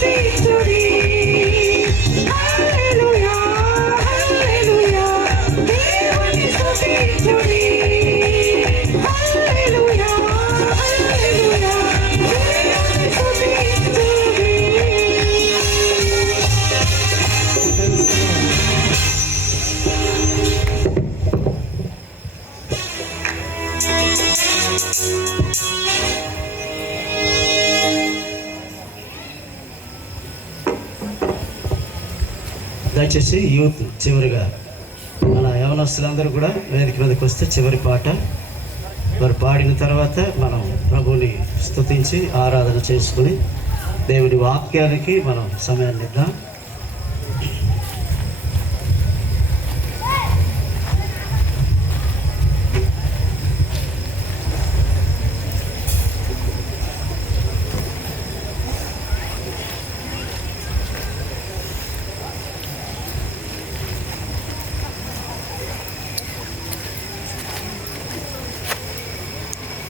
Steve! దయచేసి youth చివరిగా మన యవనస్తులందరూ కూడా వేదిక మీదకి వస్తే చివరి పాట. మరి పాడిన తర్వాత మనం ప్రభుని స్థుతించి ఆరాధన చేసుకుని దేవుడి వాక్యానికి మనం సమయాన్ని ఇద్దాం.